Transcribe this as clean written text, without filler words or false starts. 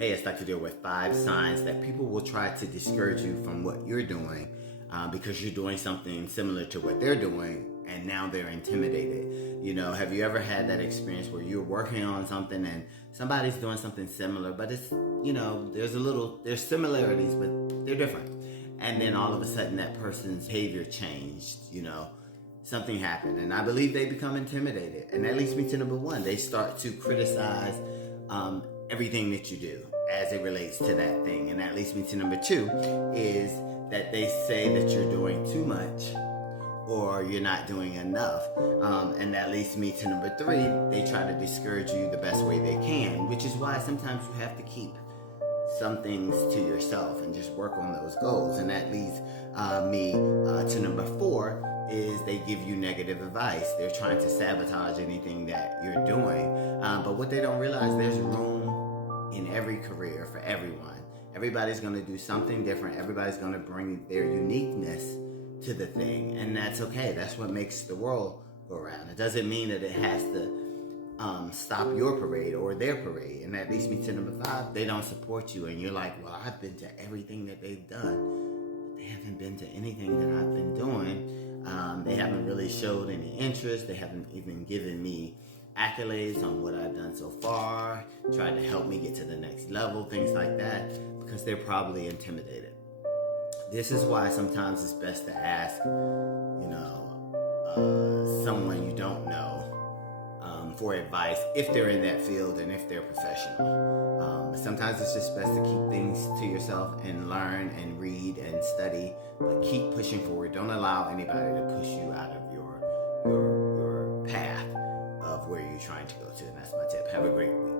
hey, it's like to deal with 5 signs that people will try to discourage you from what you're doing because you're doing something similar to what they're doing, and now they're intimidated. Have you ever had that experience where you're working on something and somebody's doing something similar, but it's, there's similarities, but they're different. And then all of a sudden that person's behavior changed, something happened. And I believe they become intimidated. And that leads me to number 1. They start to criticize everything that you do as it relates to that thing. And that leads me to number 2 is that they say that you're doing too much or you're not doing enough. And that leads me to number 3. They try to discourage you the best way they can, which is why sometimes you have to keep some things to yourself and just work on those goals. And that leads me to number 4 is they give you negative advice. They're trying to sabotage anything that you're doing. But what they don't realize, there's room in every career for everyone. Everybody's going to do something different. Everybody's going to bring their uniqueness to the thing. And that's okay. That's what makes the world go around. It doesn't mean that it has to stop your parade or their parade. And that leads me to number 5. They don't support you. And you're like, well, I've been to everything that they've done. But they haven't been to anything that I've been doing. They haven't really showed any interest. They haven't even given me accolades on what I've done so far, tried to help me get to the next level, things like that, because they're probably intimidated. This is why sometimes it's best to ask, someone you don't know for advice if they're in that field and if they're professional. Sometimes it's just best to keep things to yourself and learn and read and study, but keep pushing forward. Don't allow anybody to push you out of your path of where you're trying to go to. And that's my tip. Have a great week.